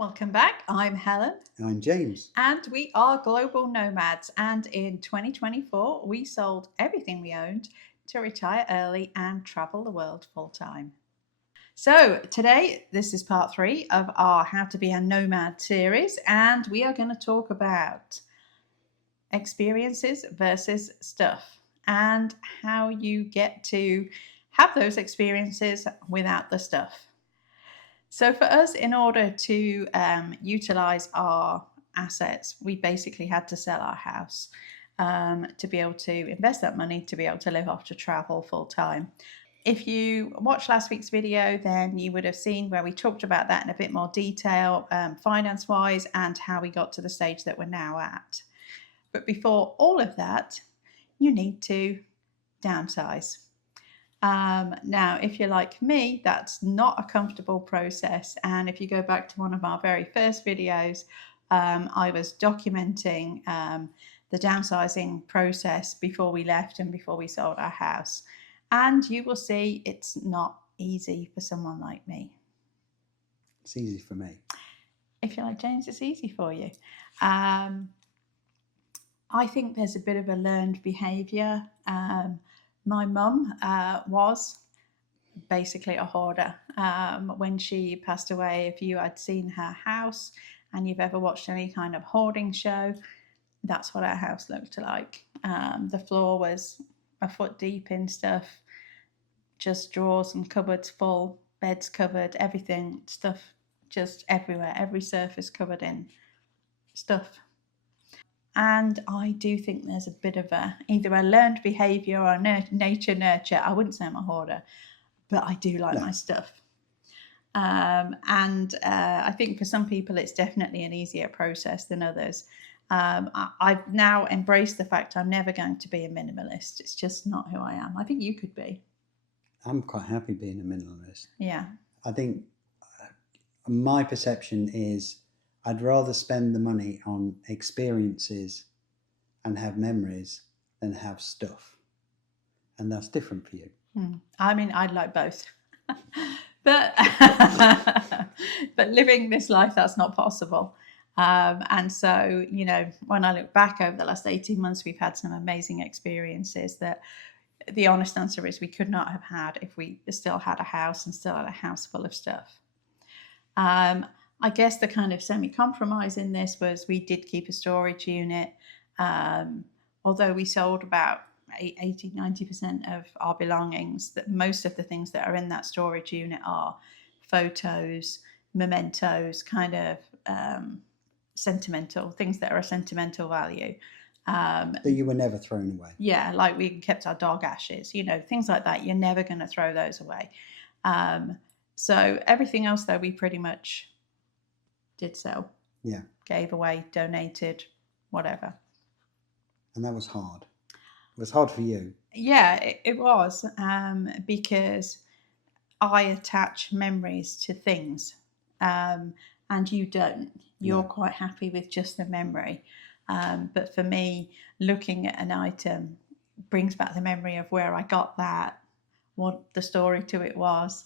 Welcome back. I'm Helen, I'm James. and we are global nomads. And in 2024, we sold everything we owned to retire early and travel the world full time. So, today, this is part 3 of our How to Be a Nomad series, and we are going to talk about experiences versus stuff and how you get to have those experiences without the stuff. So for us, in order to utilize our assets, we basically had to sell our house to be able to invest that money to be able to live off to travel full time. If you watched last week's video, then you would have seen where we talked about that in a bit more detail, finance wise, and how we got to the stage that we're now at. But before all of that, you need to downsize. Now, if you're like me, that's not a comfortable process. And if you go back to one of our very first videos, I was documenting the downsizing process before we left and before we sold our house. And you will see it's not easy for someone like me. It's easy for me. If you're like James, it's easy for you. I think there's a bit of a learned behaviour. My mum was basically a hoarder. When she passed away, if you had seen her house and you've ever watched any kind of hoarding show, that's what our house looked like. The floor was a foot deep in stuff, just drawers and cupboards full, beds covered, everything, stuff just everywhere, every surface covered in stuff. And I do think there's a bit of either a learned behaviour or nature nurture. I wouldn't say I'm a hoarder, but I do like my stuff. I think for some people it's definitely an easier process than others. I've now embraced the fact I'm never going to be a minimalist. It's just not who I am. I think you could be. I'm quite happy being a minimalist. Yeah. I think my perception is I'd rather spend the money on experiences and have memories than have stuff. And that's different for you. I mean, I'd like both. but living this life, that's not possible. And so, you know, when I look back over the last 18 months, we've had some amazing experiences that the honest answer is we could not have had if we still had a house and still had a house full of stuff. I guess the kind of semi-compromise in this was we did keep a storage unit, although we sold about 80-90% of our belongings. That most of the things that are in that storage unit are photos, mementos, kind of sentimental things that are a sentimental value. That you were never thrown away. Yeah, like we kept our dog ashes, you know, things like that. You're never going to throw those away. So everything else, though, we pretty much did sell. Yeah. Gave away, donated, whatever. And that was hard. It was hard for you. Yeah, it was because I attach memories to things and you don't. You're quite happy with just the memory. But for me, looking at an item brings back the memory of where I got that, what the story to it was.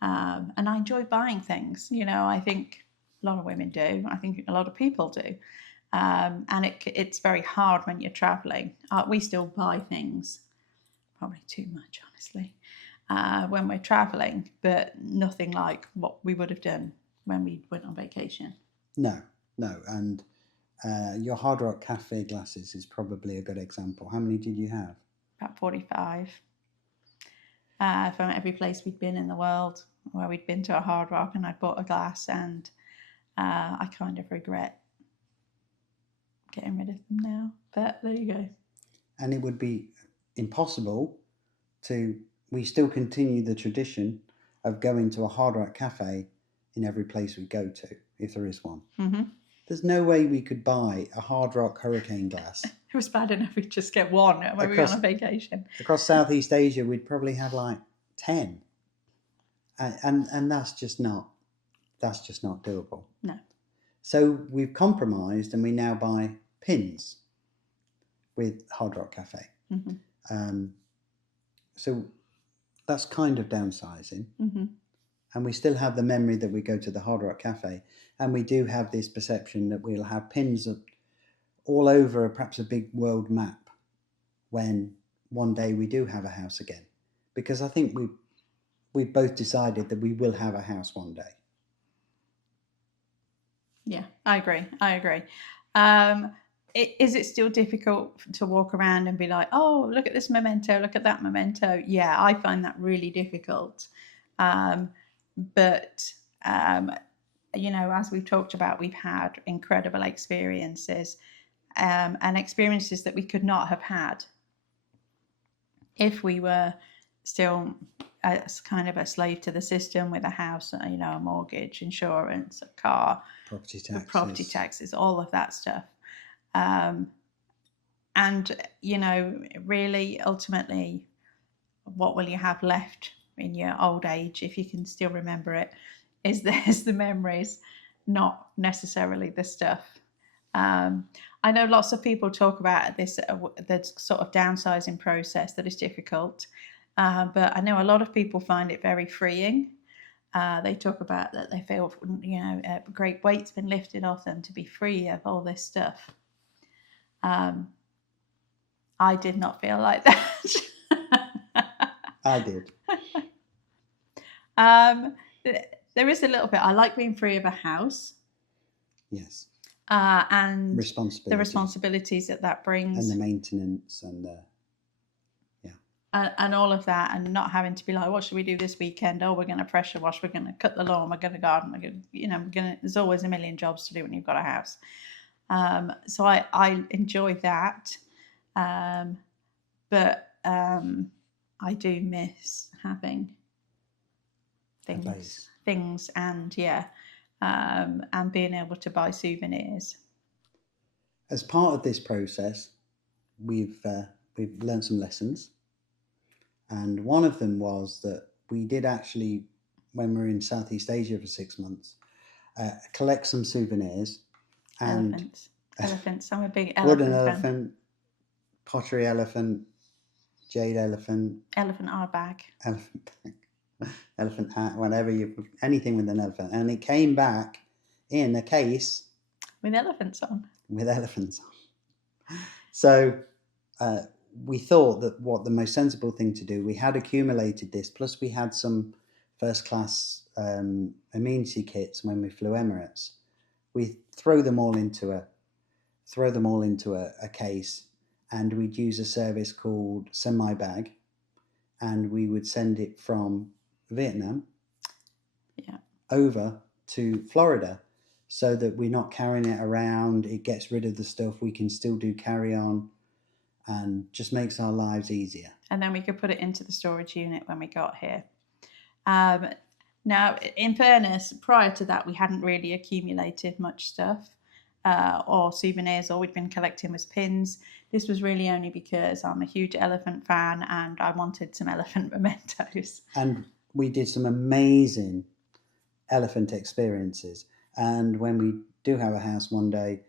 And I enjoy buying things. You know, I think a lot of women do. I think a lot of people do. And it's very hard when you're traveling. We still buy things, probably too much, honestly, when we're traveling, but nothing like what we would have done when we went on vacation. No. And your Hard Rock Cafe glasses is probably a good example. How many did you have? About 45. From every place we'd been in the world, where we'd been to a Hard Rock, and I'd bought a glass, and I kind of regret getting rid of them now, but there you go. And it would be impossible we still continue the tradition of going to a Hard Rock Cafe in every place we go to, if there is one. Mm-hmm. There's no way we could buy a Hard Rock hurricane glass. It was bad enough we'd just get one when we were on a vacation. Across Southeast Asia, we'd probably have like 10. And that's just not doable. No. So we've compromised and we now buy pins with Hard Rock Cafe. Mm-hmm. So that's kind of downsizing. Mm-hmm. and we still have the memory that we go to the Hard Rock Cafe, and we do have this perception that we'll have pins all over perhaps a big world map when one day we do have a house again, because I think we've both decided that we will have a house one day. Yeah, I agree. Is it still difficult to walk around and be like, oh, look at this memento, look at that memento? Yeah, I find that really difficult. But as we've talked about, we've had incredible experiences, and experiences that we could not have had if we were still as kind of a slave to the system with a house, a mortgage, insurance, a car, property taxes, all of that stuff. And really, ultimately, what will you have left in your old age, if you can still remember it, is the memories, not necessarily the stuff. I know lots of people talk about this, the sort of downsizing process, that is difficult, but I know a lot of people find it very freeing. They talk about that they feel, a great weight's been lifted off them to be free of all this stuff. I did not feel like that. I did. There is a little bit. I like being free of a house. Yes. And the responsibilities that brings, and the maintenance, and and all of that, and not having to be like, what should we do this weekend? Oh, we're going to pressure wash, we're going to cut the lawn, we're going to garden, there's always a million jobs to do when you've got a house. So I enjoy that, but I do miss having things, and and being able to buy souvenirs. As part of this process, we've learned some lessons, and one of them was that we did actually, when we were in Southeast Asia for 6 months, collect some souvenirs. And elephants. I'm a big elephant wooden fan. elephant, pottery elephant, jade elephant, elephant art bag, elephant hat, whatever anything with an elephant, and it came back in a case with elephants on. So we thought that what the most sensible thing to do, we had accumulated this, plus we had some first class amenity kits when we flew Emirates. We throw them all into a case, and we'd use a service called Sendmybag, and we would send it from Vietnam over to Florida, so that we're not carrying it around. It gets rid of the stuff. We can still do carry on, and just makes our lives easier. And then we could put it into the storage unit when we got here. Now, in fairness, prior to that, we hadn't really accumulated much stuff, or souvenirs. All we'd been collecting was pins. This was really only because I'm a huge elephant fan and I wanted some elephant mementos. And we did some amazing elephant experiences. And when we do have a house one day,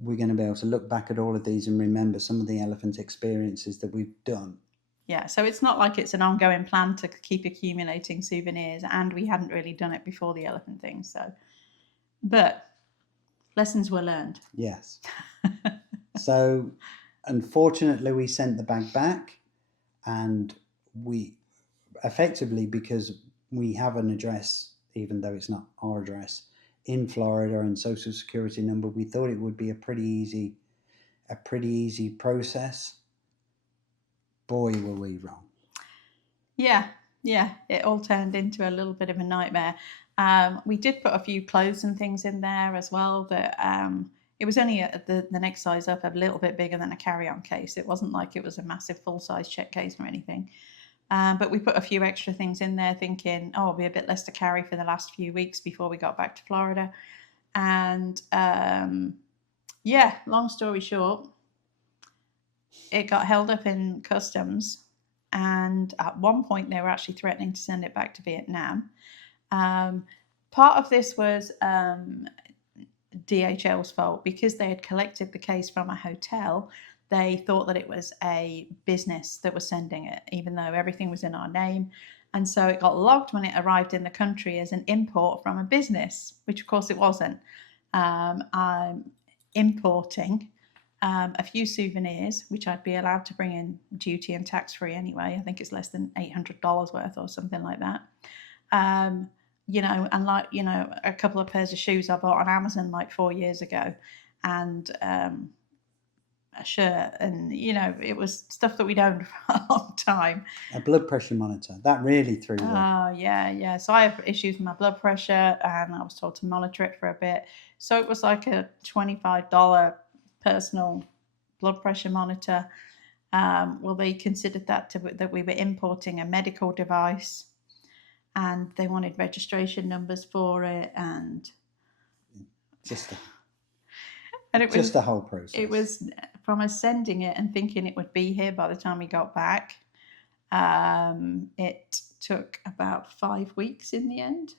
we're going to be able to look back at all of these and remember some of the elephant experiences that we've done. Yeah, so it's not like it's an ongoing plan to keep accumulating souvenirs, and we hadn't really done it before the elephant thing. So, but lessons were learned. Yes. So, unfortunately, we sent the bag back, and we effectively, because we have an address, even though it's not our address, in Florida and social security number, we thought it would be a pretty easy process. Boy, were we wrong. Yeah, it all turned into a little bit of a nightmare. We did put a few clothes and things in there as well, that it was only the next size up, a little bit bigger than a carry-on case. It wasn't like it was a massive full-size check case or anything. But we put a few extra things in there thinking, it'll be a bit less to carry for the last few weeks before we got back to Florida. And long story short, it got held up in customs. And at one point, they were actually threatening to send it back to Vietnam. Part of this was DHL's fault, because they had collected the case from a hotel. They thought that it was a business that was sending it, even though everything was in our name. And so it got logged when it arrived in the country as an import from a business, which of course it wasn't. I'm importing a few souvenirs, which I'd be allowed to bring in duty and tax-free anyway. I think it's less than $800 worth or something like that. You know, and like, you know, a couple of pairs of shoes I bought on Amazon like 4 years ago, and a shirt, and you know, it was stuff that we'd owned for a long time. A blood pressure monitor, that really threw you. Oh, yeah. So I have issues with my blood pressure, and I was told to monitor it for a bit. So it was like a $25 personal blood pressure monitor. Well, they considered that we were importing a medical device, and they wanted registration numbers for it, and it was a whole process. It was from us sending it and thinking it would be here by the time we got back. It took about 5 weeks in the end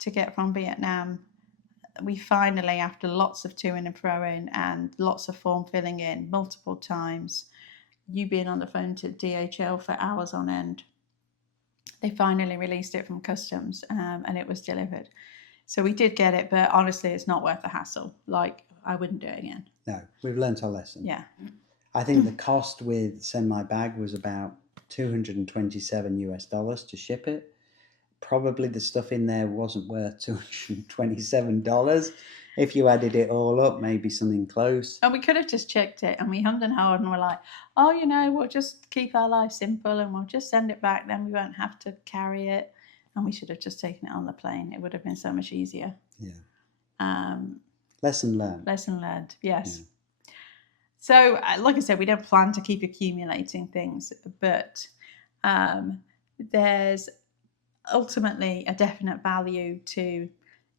to get from Vietnam. We finally, after lots of to-ing and fro-ing and lots of form filling in multiple times, you being on the phone to DHL for hours on end, they finally released it from customs, and it was delivered. So we did get it, but honestly, it's not worth the hassle. Like, I wouldn't do it again. No, we've learnt our lesson. Yeah. I think the cost with Sendmybag was about $227 to ship it. Probably the stuff in there wasn't worth $227. If you added it all up, maybe something close. And we could have just checked it, and we hummed and hawed, and we're like, oh, you know, we'll just keep our life simple and we'll just send it back, then we won't have to carry it. And we should have just taken it on the plane. It would have been so much easier. Yeah. Lesson learned. Lesson learned, yes. Yeah. So, like I said, we don't plan to keep accumulating things, but there's ultimately a definite value to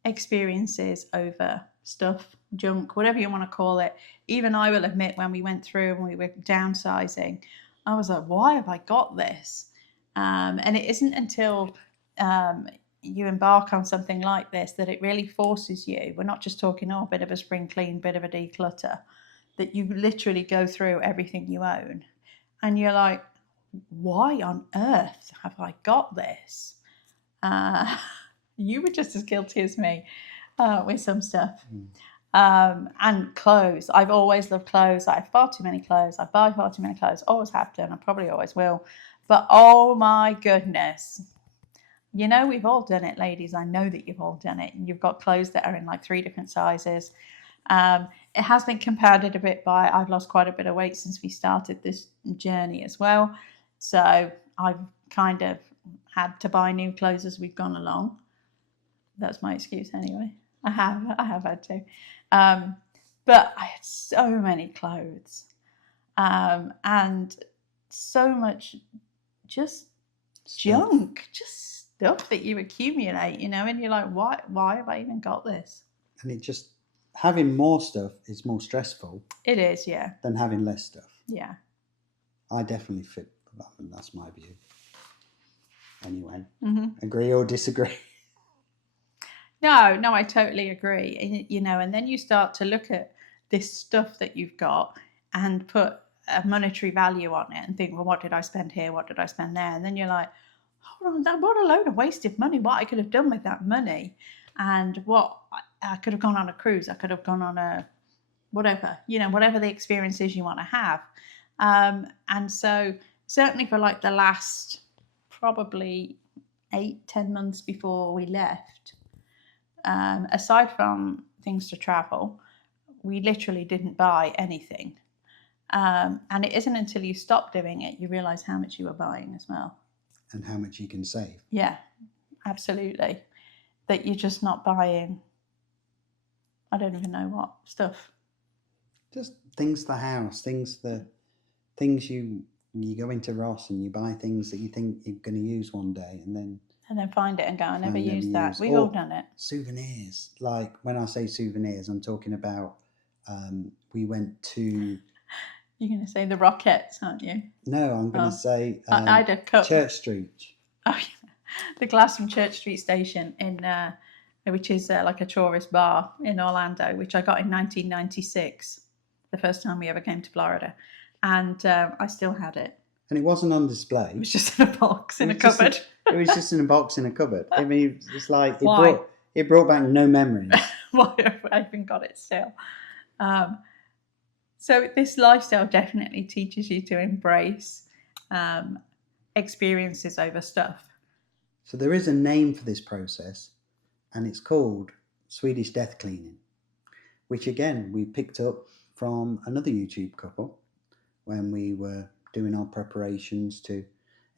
experiences over stuff, junk, whatever you want to call it. Even I will admit, when we went through and we were downsizing, I was like, why have I got this? And it isn't until you embark on something like this that it really forces you. We're not just talking, a bit of a spring clean, bit of a declutter, that you literally go through everything you own. And you're like, why on earth have I got this? You were just as guilty as me with some stuff. And clothes. I've always loved clothes. I have far too many clothes. I buy far too many clothes. Always have done. I probably always will. But oh my goodness. You know, we've all done it, ladies. I know that you've all done it. You've got clothes that are in like 3 different sizes. It has been compounded a bit by I've lost quite a bit of weight since we started this journey as well. So I've kind of had to buy new clothes as we've gone along. That's my excuse anyway. I have had to. But I had so many clothes, and so much just junk, just stuff that you accumulate, you know, and you're like, why have I even got this? And it just, having more stuff is more stressful. It is, yeah. Than having less stuff. Yeah. I definitely fit that, and that's my view. Anyway, Agree or disagree? No, I totally agree. And, you know, and then you start to look at this stuff that you've got and put a monetary value on it and think, well, what did I spend here? What did I spend there? And then you're like, hold on, what a load of wasted money. What I could have done with that money, and what I could have gone on a cruise. I could have gone on a whatever, you know, whatever the experience is you want to have. And so certainly for like the last probably 8-10 months before we left, aside from things to travel, we literally didn't buy anything. And it isn't until you stop doing it you realize how much you were buying as well. And how much you can save. Yeah, absolutely. That you're just not buying, I don't even know what stuff. Just things for the house, things you go into Ross and you buy things that you think you're going to use one day, and then find it and go, I never used that. We've all done it. Souvenirs. Like, when I say souvenirs, I'm talking about we went to... You're going to say the Rockettes, aren't you? No, I'm going to say I did cut Church Street. Oh, yeah. The glass from Church Street Station in which is like a tourist bar in Orlando, which I got in 1996, the first time we ever came to Florida, and I still had it. and it wasn't on display. It was just in a box in a cupboard. It was just in a box in a cupboard. I mean, it's like Why? it brought back no memories. Why have I even got it still? So this lifestyle definitely teaches you to embrace experiences over stuff. So there is a name for this process, and it's called Swedish Death Cleaning, which again we picked up from another YouTube couple when we were doing our preparations to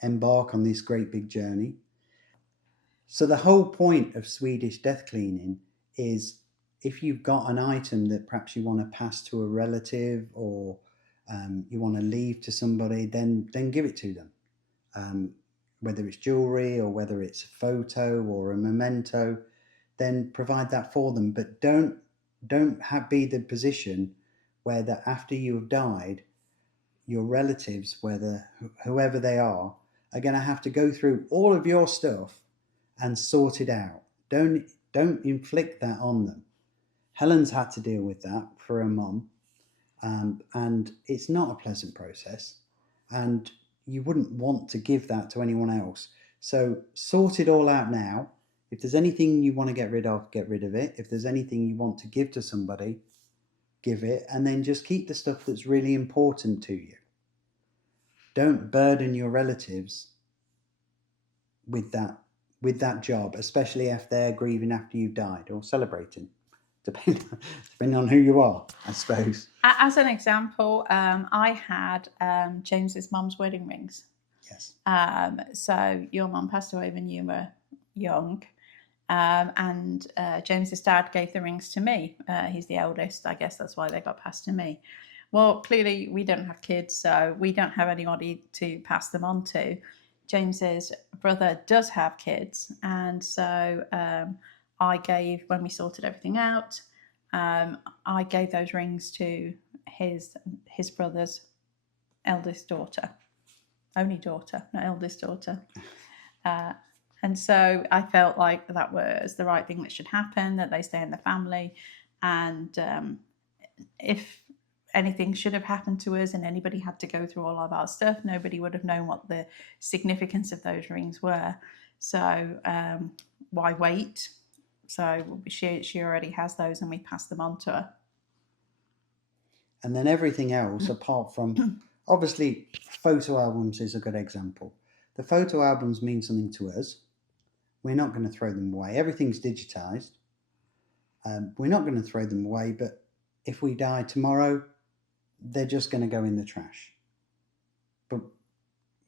embark on this great big journey. So the whole point of Swedish Death Cleaning is, if you've got an item that perhaps you want to pass to a relative, or you want to leave to somebody, then give it to them. Whether it's jewelry or whether it's a photo or a memento, then provide that for them. But don't be the position where that after you have died, your relatives, whoever they are going to have to go through all of your stuff and sort it out. Don't inflict that on them. Helen's had to deal with that for her mum, and it's not a pleasant process, and you wouldn't want to give that to anyone else. So sort it all out now. If there's anything you want to get rid of it. If there's anything you want to give to somebody, give it, and then just keep the stuff that's really important to you. Don't burden your relatives with that job, especially if they're grieving after you've died or celebrating, depending on who you are, I suppose. As an example, I had James's mum's wedding rings. Yes. So your mum passed away when you were young. And James's dad gave the rings to me. He's the eldest. I guess that's why they got passed to me. Well, clearly we don't have kids, so we don't have anybody to pass them on to. James's brother does have kids, and so I gave, when we sorted everything out, I gave those rings to his brother's eldest daughter, only daughter, not eldest daughter. And so I felt like that was the right thing that should happen, that they stay in the family. And if anything should have happened to us and anybody had to go through all of our stuff, nobody would have known what the significance of those rings were. So why wait? So she already has those, and we pass them on to her. And then everything else, apart from, obviously, photo albums is a good example. The photo albums mean something to us. We're not going to throw them away. Everything's digitized. We're not going to throw them away, but if we die tomorrow, they're just going to go in the trash. But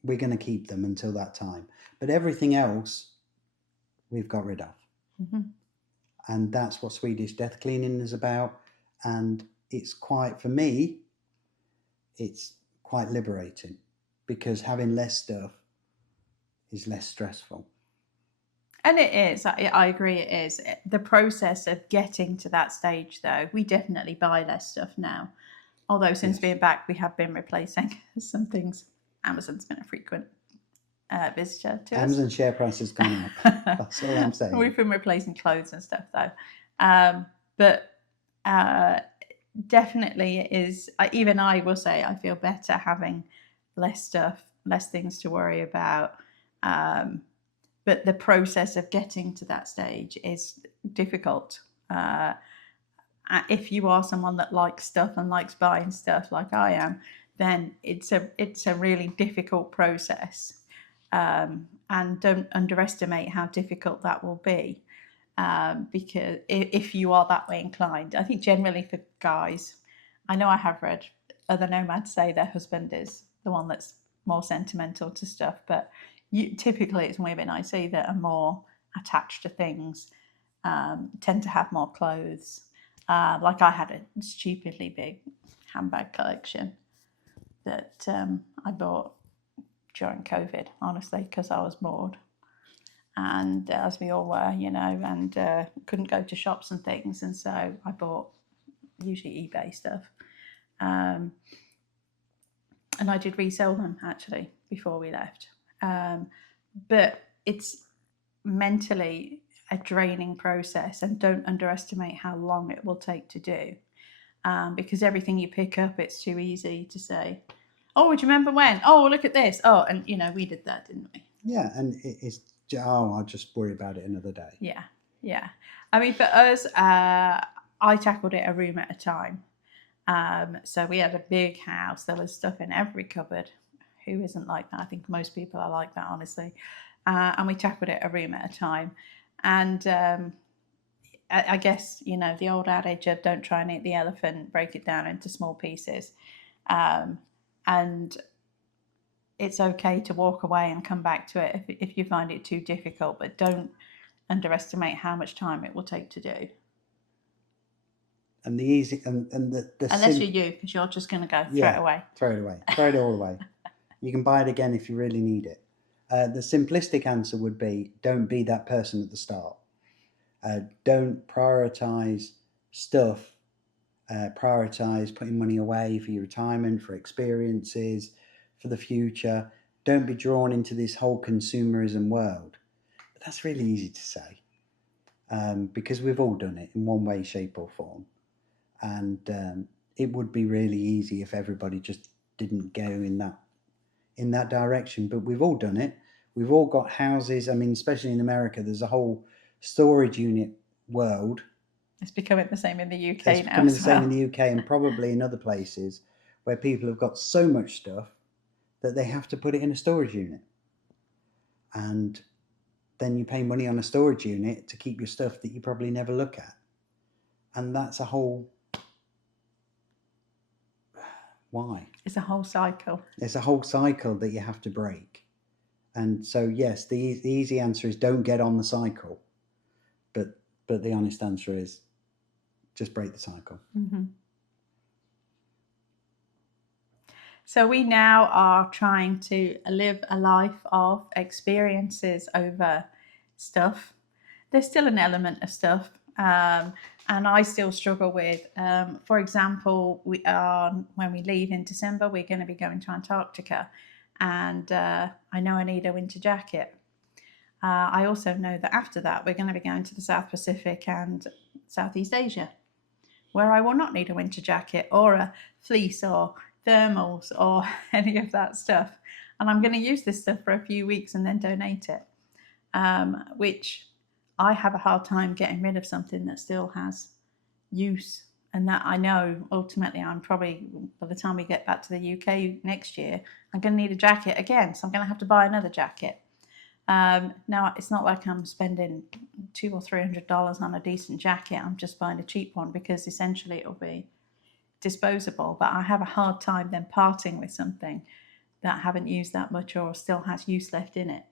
we're going to keep them until that time. But everything else, we've got rid of. Mm-hmm. And that's what Swedish Death Cleaning is about. And it's quite, for me, it's quite liberating, because having less stuff is less stressful. And it is. I agree it is. The process of getting to that stage, though, we definitely buy less stuff now. Although since being back, we have been replacing some things. Amazon's been a frequent visitor to us. Amazon share price has gone up. That's all I'm saying. We've been replacing clothes and stuff, though. But definitely it is. Even I will say I feel better having less stuff, less things to worry about. But the process of getting to that stage is difficult. If you are someone that likes stuff and likes buying stuff like I am, then it's a really difficult process. And don't underestimate how difficult that will be. Because if you are that way inclined, I think generally for guys, I know I have read other nomads say their husband is the one that's more sentimental to stuff, but typically it's women I see that are more attached to things, tend to have more clothes. Like I had a stupidly big handbag collection that I bought during COVID, honestly, because I was bored. And as we all were, and couldn't go to shops and things. And so I bought usually eBay stuff. And I did resell them, actually, before we left. But it's mentally a draining process, and don't underestimate how long it will take to do. Because everything you pick up, it's too easy to say, Oh, do you remember when? Oh, look at this. Oh, and we did that, didn't we? Yeah, and it's I'll just worry about it another day. Yeah, yeah. I mean, for us, I tackled it a room at a time. So we had a big house. There was stuff in every cupboard. Who isn't like that? I think most people are like that, honestly. And we tackled it a room at a time. And I guess, the old adage of don't try and eat the elephant, break it down into small pieces. And it's okay to walk away and come back to it if you find it too difficult, but don't underestimate how much time it will take to do. And the easy and the unless you're you, because you're just going to go throw it away. Throw it away. Throw it all away. You can buy it again if you really need it. The simplistic answer would be don't be that person at the start. Don't prioritize stuff. Prioritize putting money away for your retirement, for experiences, for the future. Don't be drawn into this whole consumerism world. But that's really easy to say because we've all done it in one way, shape, or form. And it would be really easy if everybody just didn't go in that direction. But we've all done it. We've all got houses. I mean, especially in America, there's a whole storage unit world. It's becoming the same in the UK now. It's becoming the same in the UK and probably in other places where people have got so much stuff that they have to put it in a storage unit. And then you pay money on a storage unit to keep your stuff that you probably never look at. And that's a whole... Why? It's a whole cycle. It's a whole cycle that you have to break. And so, yes, the easy answer is don't get on the cycle. But the honest answer is just break the cycle. Mm-hmm. So we now are trying to live a life of experiences over stuff. There's still an element of stuff. And I still struggle with, for example, when we leave in December, we're going to be going to Antarctica. And I know I need a winter jacket. I also know that after that, we're going to be going to the South Pacific and Southeast Asia, where I will not need a winter jacket or a fleece or thermals or any of that stuff. And I'm going to use this stuff for a few weeks and then donate it, which I have a hard time getting rid of something that still has use. And that I know ultimately I'm probably, by the time we get back to the UK next year, I'm going to need a jacket again. So I'm going to have to buy another jacket. Now, it's not like I'm spending $200 or $300 on a decent jacket. I'm just buying a cheap one because essentially it'll be disposable. But I have a hard time then parting with something that I haven't used that much or still has use left in it.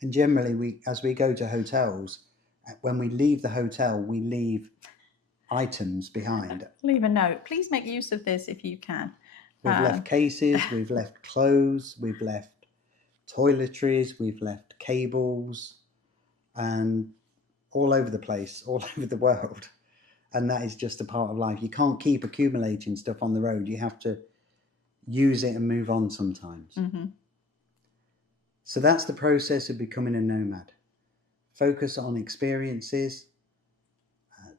And generally, as we go to hotels, when we leave the hotel, we leave items behind. Leave a note. Please make use of this if you can. We've left cases, we've left clothes, we've left toiletries, we've left cables, and all over the place, all over the world. And that is just a part of life. You can't keep accumulating stuff on the road. You have to use it and move on sometimes. Mm-hmm. So that's the process of becoming a nomad. Focus on experiences.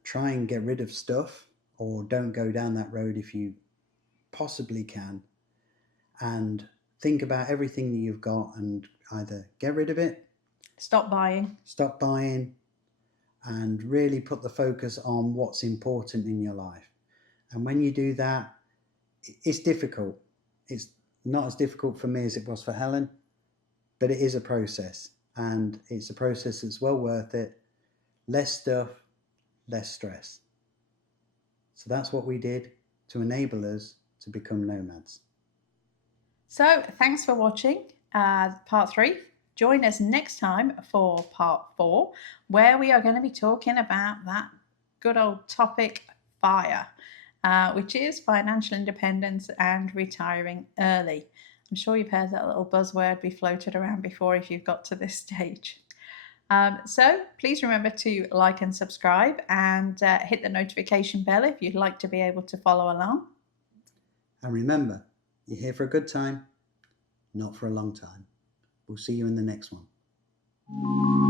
Try and get rid of stuff, or don't go down that road if you possibly can. And think about everything that you've got and either get rid of it. Stop buying. And really put the focus on what's important in your life. And when you do that, it's difficult. It's not as difficult for me as it was for Helen, but it is a process. And it's a process that's well worth it. Less stuff, less stress. So that's what we did to enable us to become nomads. So thanks for watching part 3. Join us next time for part 4, where we are going to be talking about that good old topic, FIRE, which is financial independence and retiring early. I'm sure you've heard that little buzzword be floated around before if you've got to this stage. So please remember to like and subscribe and hit the notification bell if you'd like to be able to follow along. And remember, you're here for a good time, not for a long time. We'll see you in the next one.